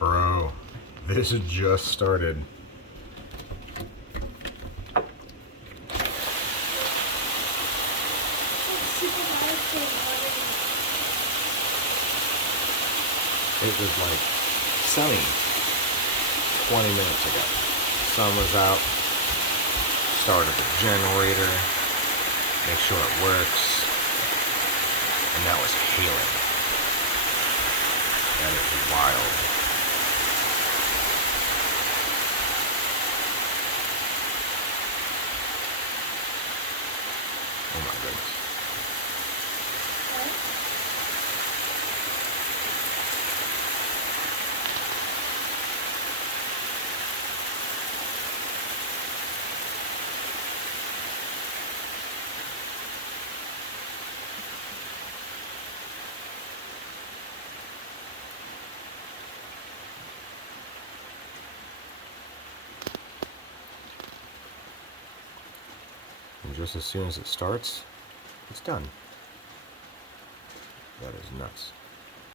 Bro, this just started. It was like sunny 20 minutes ago. Sun was out. Started the generator. Make sure it works. And now it's hailing. That is wild. Oh my goodness. And just as soon as it starts, it's done. That is nuts.